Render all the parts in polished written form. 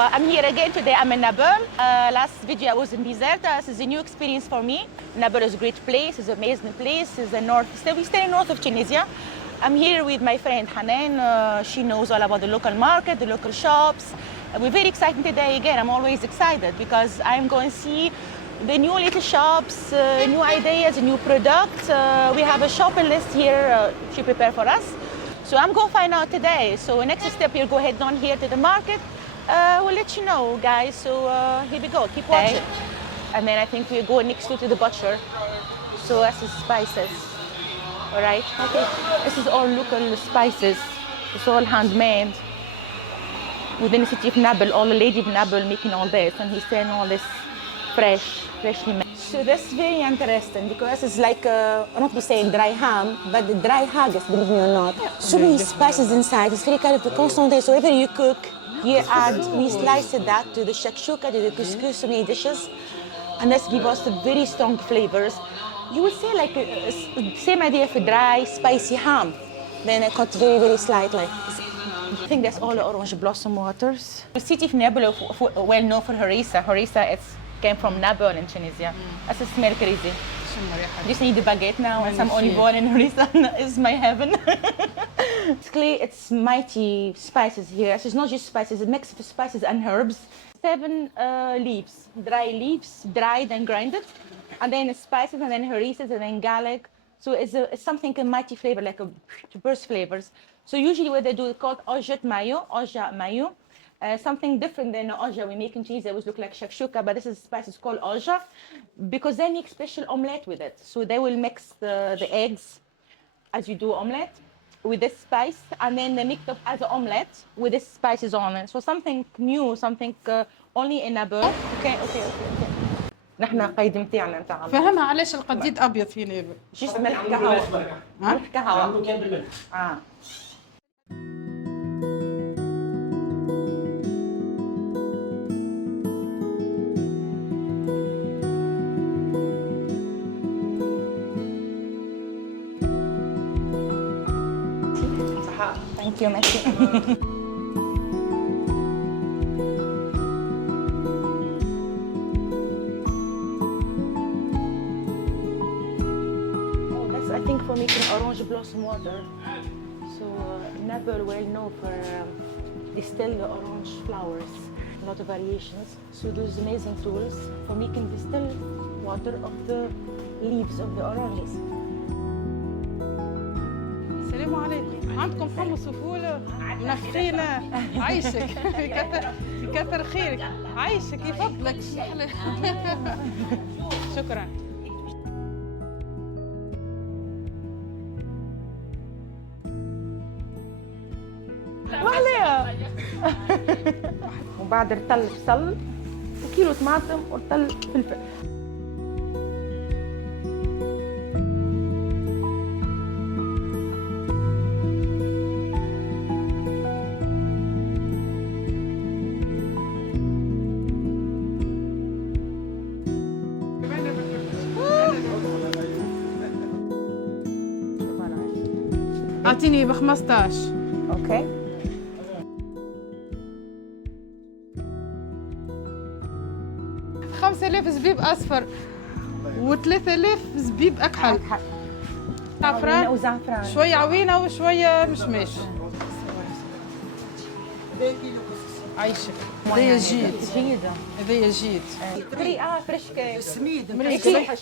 I'm here again today. I'm in Nabeul. Last video I was in Bizerta. This is a new experience for me. Nabeul is a great place. It's an amazing place. It's the north. We stay north of Tunisia. I'm here with my friend Hanan. She knows all about the local market, the local shops. We're very excited today again. I'm always excited because I'm going to see the new little shops, new ideas, new products. We have a shopping list here she prepared for us. So I'm going to find out today. So next step, we'll go head down here to the market. We'll let you know, guys. So here we go. Keep watching. And then I think we'll go next to the butcher. So that's the spices. All right. Okay. This is all local spices. It's all handmade. Within the city of Nabeul, all the lady of Nabeul making all this, and he's selling all this freshly made. So that's very interesting because it's like, I'm not saying dry ham, but the dry haggis, believe me or not. So many spices inside. It's very kind of concentrated. So whenever you cook, you add, we slice that to the shakshuka, to the couscous, so many dishes, and this gives us very strong flavors. You would say like same idea for dry, spicy ham. Then I cut very, very slightly. I think that's all the orange blossom waters. The city of Nabeul, well known for harissa. Harissa came from Nabeul in Tunisia. That's a smell crazy. Just need the baguette now and some olive oil and harissa is my heaven. Basically, it's mighty spices here. So it's not just spices, it's a mix of spices and herbs. 7 leaves, dry leaves, dried and grinded. And then spices and then harissas and then garlic. So it's something a mighty flavor, like a burst flavors. So usually what they do is called oja mayo. Something different than oja we make in Tunisia. It always look like shakshuka, but this is spice. It's called oja because they make special omelette with it. So they will mix the eggs as you do omelette with this spice, and then they mix it as an omelette with this spices on it. So something new, something only in Nabeul. Okay. نحن قيد متاعنا نتاع فهمها علاش القديد ابيض في نابل جيست ملح قهوه ملح قهوه Thank you, merci. I think for making orange blossom water. So Nabeul well known for distill the orange flowers, a lot of variations. So those amazing tools for making distilled water of the leaves of the oranges. السلام عليكم. عندكم حمص وفول منفخينه عايشك يكثر خيرك عايشك يفضلك شكرا. وعليها وبعد رطل بصل وكيلو طماطم ورطل فلفل. اعطيني ب 15. اوكي. $5000 زبيب اصفر و3000 زبيب اكحل. زعفران شويه عوينه وشويه مشماش. عايشك. هذايا جيد. هذايا جيد. فريش سميد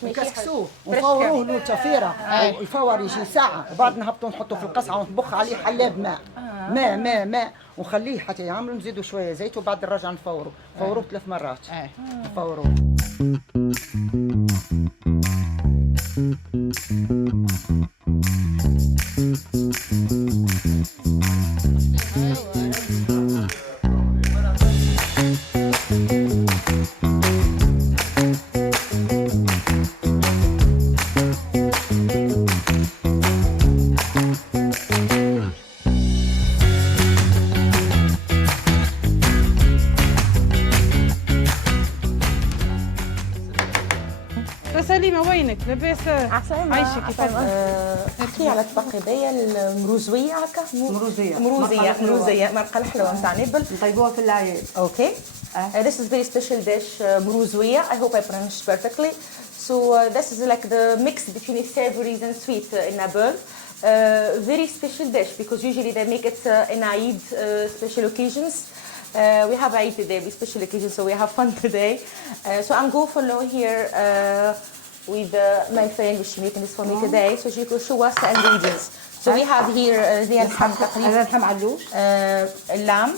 نكسكسوه ونفوروه له تفيره يفور يجي ساعه وبعد نهبطوا نحطوا في القصعه ونطبخ عليه حلاب ماء ونخليه حتى يعملوا نزيدوا شويه زيت وبعد نرجع نفوروه 3 مرات نفوروه. سليمة وينك؟ لاباس عسلامة. عايشك تفضل. احكي على الطبق هذايا المروزوية هكا. مروزية مروزية مرقة الحلوة نتاع نابل. نطيبوها في العيد. Okay. This is very special dish, مروزوية. I hope I pronounced perfectly. So this is like the mix between savories and sweet in Nabeul. Very special dish because usually they make it in Eid special occasions. We have Eid today, we special occasion, so we have fun today. So I'm going for now here with my friend, which is making this for me today. So she could show us the ingredients. So we have here the هذا لحم علوش. lamb,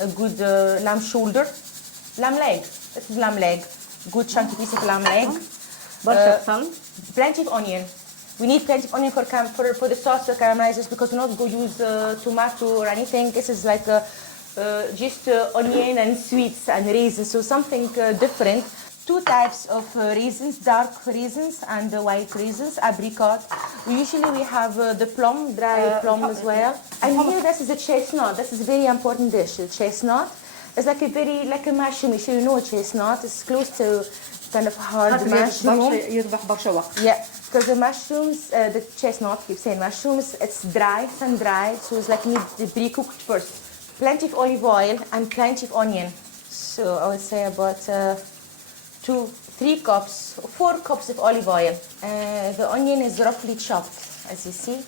a good lamb shoulder, lamb leg. This is lamb leg, good chunky piece of lamb leg. برشا بصل. Plenty of onion. We need plenty of onion for the sauce to caramelize this because we're not going to use tomato or anything. This is like just onion and sweets and raisins, so something different. Two types of raisins, dark raisins and white raisins, apricot. Usually we have the plum, dry plum as well. And here this is a chestnut. This is a very important dish. The chestnut is like like a mushroom. You know chestnut. It's close to kind of hard mushroom. يربح برشا وقت. Yeah, because the mushrooms, the chestnut, keep saying mushrooms, it's dry, sun-dried, so it's like need to be cooked first. Plenty of olive oil and plenty of onion. So I would say about 4 cups of olive oil. The onion is roughly chopped, as you see.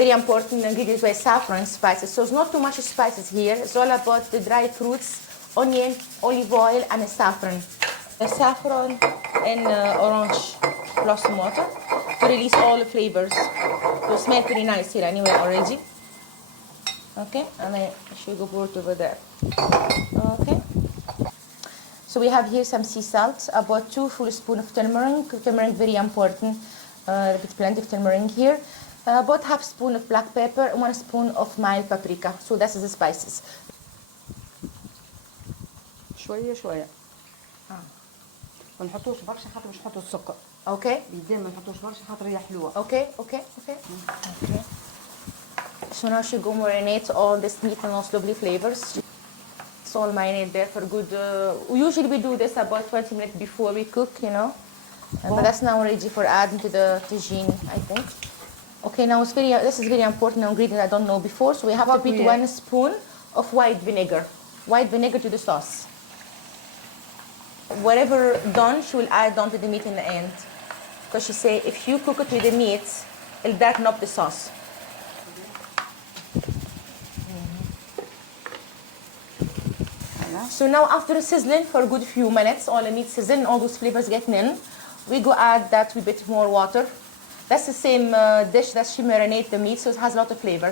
Very important ingredients were saffron spices. So it's not too much spices here. It's all about the dried fruits, onion, olive oil, and the saffron. The saffron and orange blossom water to release all the flavors. It smells pretty nice here anyway already. Okay, and then sugar board over there. Okay. So we have here some sea salt, about 2 full spoons of turmeric. Turmeric very important. With plenty of turmeric here. About half spoon of black pepper and 1 spoon of mild paprika. So this is the spices. شوية شوية. ما نحطوش برشا خاطر باش نحطوا السكر. Okay. بيدين ما نحطوش برشا خاطر هي حلوة. Okay. So now she go marinate all this meat and those lovely flavors. It's all marinate there for good. Usually we do this about 20 minutes before we cook, you know. But that's now ready for adding to the tagine, I think. Okay, now this is very important ingredient I don't know before. So we have to put 1 spoon of white vinegar. White vinegar to the sauce. Whatever done, she will add on to the meat in the end. Because she say if you cook it with the meat, it'll darken up the sauce. So now after sizzling for a good few minutes, all the meat sizzling, all those flavors getting in, we go add that with a bit more water. That's the same dish that she marinate the meat, so it has a lot of flavor.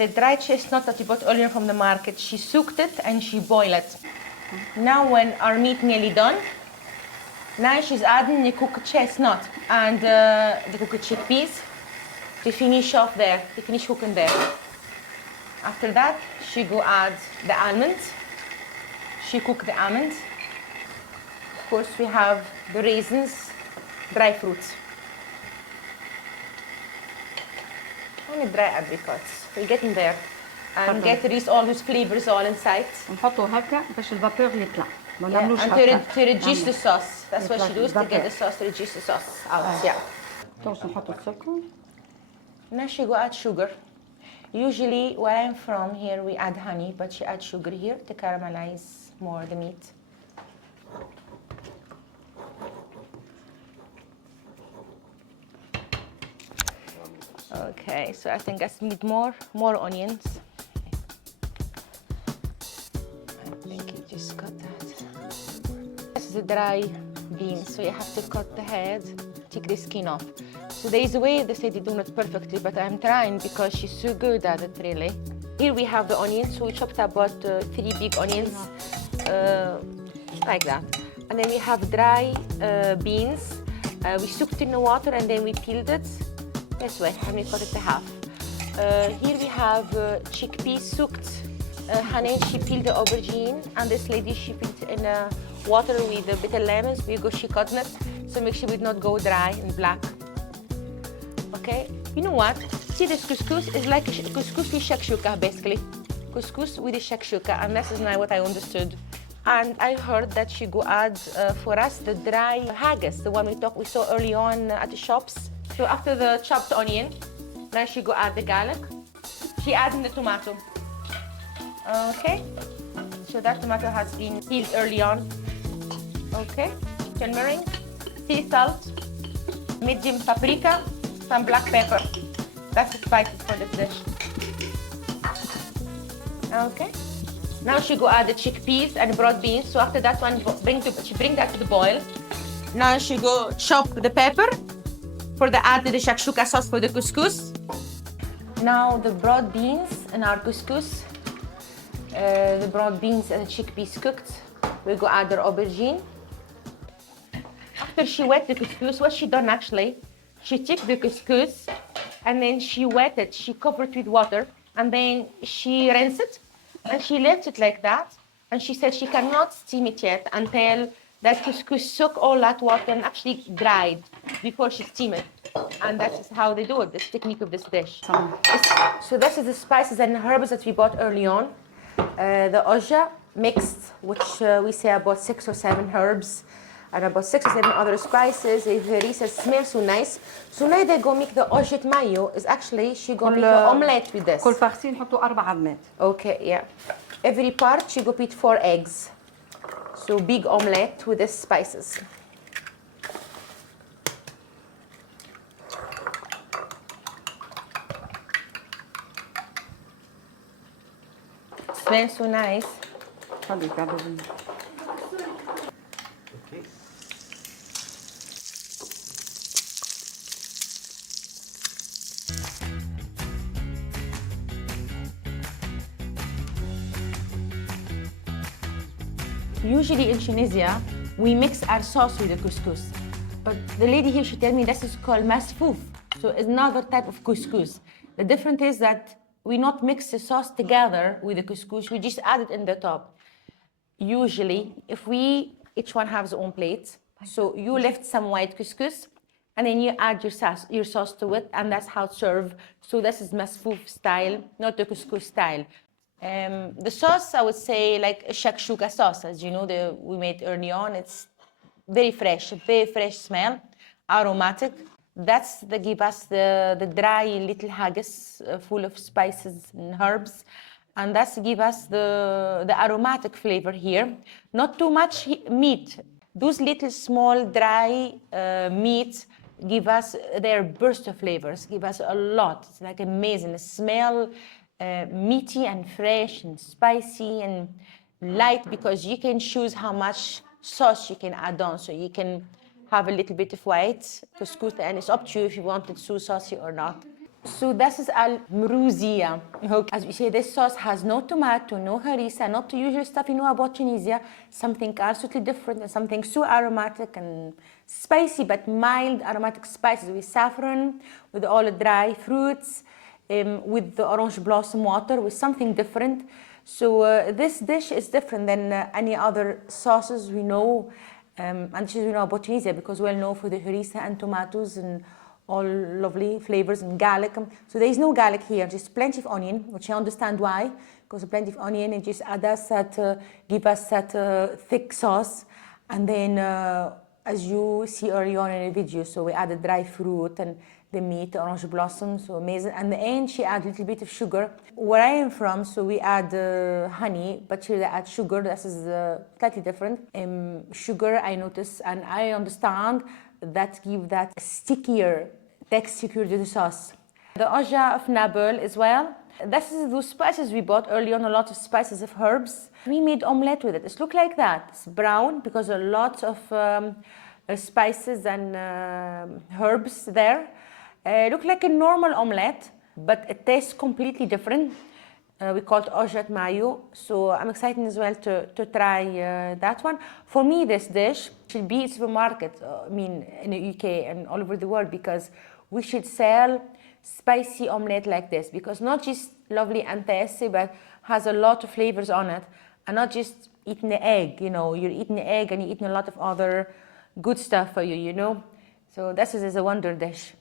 The dried chestnut that you bought earlier from the market, she soaked it and she boiled it. Now when our meat nearly done, now she's adding the cooked chestnut and the cooked chickpeas to finish off there, to finish cooking there. After that, she go add the almonds. She cook the almonds. Of course, we have the raisins, dry fruits. Only dry apricots. We're getting there. And get release all those flavors all inside. نحطوا هكا باش الفابور يطلع. ما نعملوش And هكا. to reduce the sauce. That's what she does to get the sauce, to reduce the sauce out. Yeah. توش نحطوا السكر. Now she go add sugar. Usually where I'm from here we add honey, but she adds sugar here to caramelize more the meat. Okay, so I think I need more onions. I think you just cut that. This is a dry bean, so you have to cut the head, take the skin off. So there is a way they say they do it perfectly, but I'm trying because she's so good at it really. Here we have the onions, so we chopped about 3 big onions, like that. And then we have dry beans. We soaked in the water and then we peeled it. This way, and we cut it to half. Here we have chickpeas soaked. Hanen, she peeled the aubergine, and this lady, she peeled in water with the bitter lemons. She cut it, so make sure it not go dry and black. Okay, you know what? See, this couscous is like couscous with shakshuka, basically. Couscous with the shakshuka, and this is now what I understood. And I heard that she go add for us the dry haggis, the one we saw early on at the shops. So after the chopped onion, now she go add the garlic. She add in the tomato. Okay. So that tomato has been peeled early on. Okay. Turmeric, sea salt, medium paprika, some black pepper. That's the spices for this dish. Okay. Now she go add the chickpeas and broad beans. So after that one, she bring that to the boil. Now she go chop the pepper for the add to the shakshuka sauce for the couscous. Now the broad beans and our couscous. The broad beans and the chickpeas cooked. We go add the aubergine. After she wet the couscous, what she done actually, she took the couscous and then she wet it. She covered it with water and then she rinsed it. And she left it like that, and she said she cannot steam it yet until that couscous soak all that water and actually dried before she steam it. And that is how they do it, this technique of this dish. So this is the spices and herbs that we bought early on. The oja mixed, which we say about 6 or 7 herbs, and about 6 or 7 other spices. The harissa smells so nice. So now they go make the ojet mayo. Is actually she go make an omelette with this. كل فارسي نحطوا 4 عظمات. Okay, yeah. Every part she go put 4 eggs. So big omelette with the spices. Smells so nice. Usually in Tunisia, we mix our sauce with the couscous. But the lady here, she told me this is called masfouf. So it's another type of couscous. The difference is that we not mix the sauce together with the couscous, we just add it in the top. Usually, if each one has their own plate, so you lift some white couscous, and then you add your sauce to it, and that's how it's served. So this is masfouf style, not the couscous style. The sauce, I would say, like a shakshuka sauce, as you know, we made early on. It's very fresh smell, aromatic. That's the give us the dry little haggis full of spices and herbs, and that's give us the aromatic flavor here. Not too much meat. Those little small dry meats give us their burst of flavors. Give us a lot. It's like amazing. The smell. Meaty and fresh and spicy and light, because you can choose how much sauce you can add on. So you can have a little bit of white couscous, and it's up to you if you want it so saucy or not. So this is al-mrouzia. As we say, this sauce has no tomato, no harissa, not the usual stuff you know about Tunisia. Something absolutely different and something so aromatic and spicy, but mild aromatic spices with saffron, with all the dry fruits. With the orange blossom water, with something different. So this dish is different than any other sauces we know, and dishes we know about Tunisia, because we're known for the harissa and tomatoes and all lovely flavors and garlic. So there is no garlic here, just plenty of onion, which I understand why, because plenty of onion and just add us that, give us that thick sauce. And then, as you see early on in the video, so we added dry fruit and the meat, the orange blossom, so amazing. And the end, she add a little bit of sugar. Where I am from, so we add honey, but here they add sugar. This is slightly different. Sugar, I notice, and I understand that give that stickier texture to the sauce. The oja of Nabeul as well. This is those spices we bought early on, a lot of spices of herbs. We made omelette with it. It's look like that. It's brown because a lot of spices and herbs there. Look like a normal omelette, but it tastes completely different. We call it ojet mayo. So I'm excited as well to try that one. For me, this dish should be a supermarket, in the UK and all over the world, because we should sell spicy omelette like this, because not just lovely and tasty, but has a lot of flavors on it, and not just eating the egg, you're eating the egg and you're eating a lot of other good stuff for you, So this is a wonder dish.